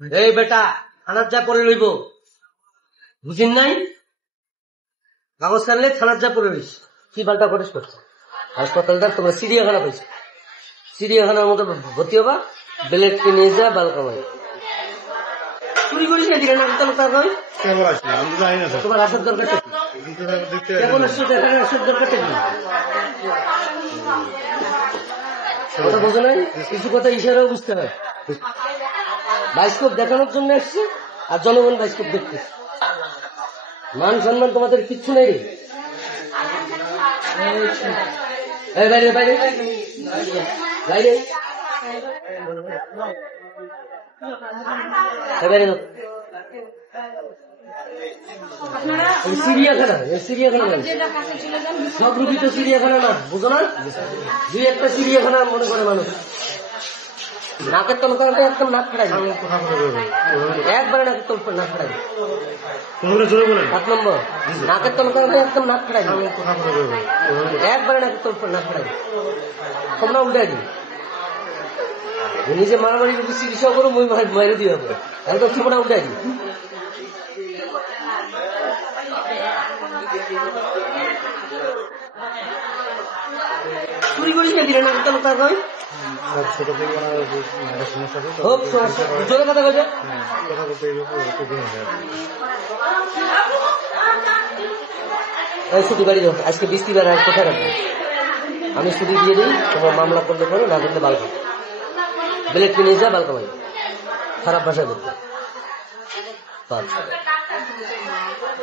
এই বেটা থানার যা পরে রইব, বুঝিন নাই? কাগজ কানলে থানার যা পরে রইস। কি পাল্টা করিস করছো? হাসপাতালটা তোমরা চিড়িয়াখানা পাইছো, চিড়িয়াখানার মতো ভর্তি হবা, বেলেট কিনে যা বাল কামাই। চুরি করিস না দিলে না তোমার আসার দরকার কেমন আসছো, আসার দরকার কি কথা বোঝো নাই? কিছু কথা ইশারাও বুঝতে হয়। বাইস্কোপ দেখানোর জন্য এসছে আর জনগণ বাইস্কোপ দেখতেছে। মান সম্মান তোমাদের কিচ্ছু নেই রে। বাইরে বাইরে বাইরে চিড়িয়াখানা, চিড়িয়াখানা সব রুগী তো চিড়িয়াখানা না, বুঝো না? দুই একটা চিড়িয়াখানা মনে করে মানুষ। নাকের তল করাটা একদম নাক খাড়াই, একবারে নাকের তল নাক খাড়াই। 7 নম্বর নাকের তল করাটা একদম নাক খাড়াই, একবারে নাকের তল নাক খাড়াই। তোমরা উল্টাই দিই নিজে মারামারি যদি চিকিৎসা করো মই মাইরে দিয়ে হবে, একদম ঠিকনা উল্টাই দিই। চুরি করিস না দিলে না কেন তা কয় জোরে কথা কইছে। ছুটি বাড়ি যাও, আজকে বৃষ্টিবার আর কোথায় রাখবো আমি, ছুটি দিয়ে দিই। তোমার মামলা করলে করো, না করলে বাল খাও, বেলেট কিনে যা বাল কামাই। খারাপ ভাষা করতে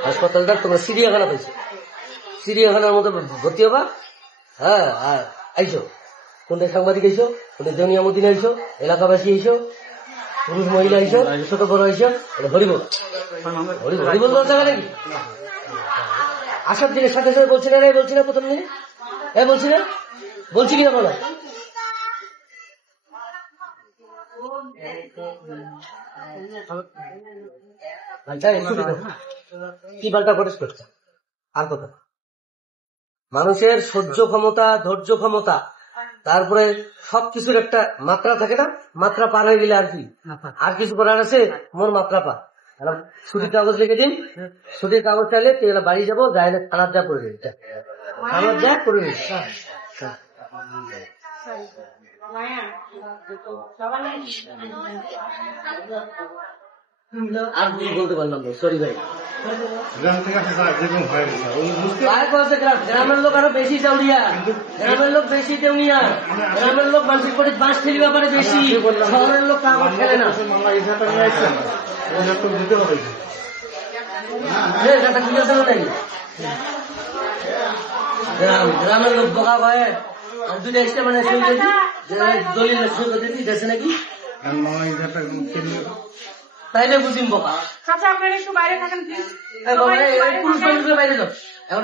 হাসপাতালটা তোমরা চিড়িয়াখানা পাইছো, চিড়িয়াখানার মতো ভর্তি হবা। হ্যাঁ আইসো, কোনটা সাংবাদিক আইসো, কোনটা জনিয়া মদিন আইসো, এলাকাবাসী আইসো, পুরুষ মহিলা আইসো, ছোট বড় আইসো, হরিবল হরিবল বলতে হবে নাকি? আসার দিনের সাথে সাথে বলছি না, বলছি না প্রথম দিনে বলছি না, বলছি কিনা বলো? কি পাল্টা করিস করছে? আর কথা মানুষের সহ্য ক্ষমতা, ধৈর্য ক্ষমতা, তারপরে সবকিছুর একটা মাত্রা থাকে না? মাত্রা পার হয়ে গেলে আর কি আর কিছু করার আছে? মোর মাত্রা পা। ছুটির কাগজ লিখে দিন, ছুটির কাগজ চাইলে তুই বাড়ি যাবো, যাই না থানার যা করে দিন, থানার যা করে দিন। আর বলতে পারলাম না, সরি ভাই। গ্রামের লোক আরো বেশি চাউরিয়া, গ্রামের লোক বেশি দেউনিয়া, গ্রামের লোক মানুষের করে বাঁশ ঠেলি ব্যাপারে বেশি, শহরের লোক কাগজ খেলে না। গ্রামের লোক বোকা ভয়ে দুটো এক্সট্রা মানে দলিল দিতেছে নাকি, তাইলে বুঝিম বোকা। পুরুষ মানুষের বাইরে যাও এখন।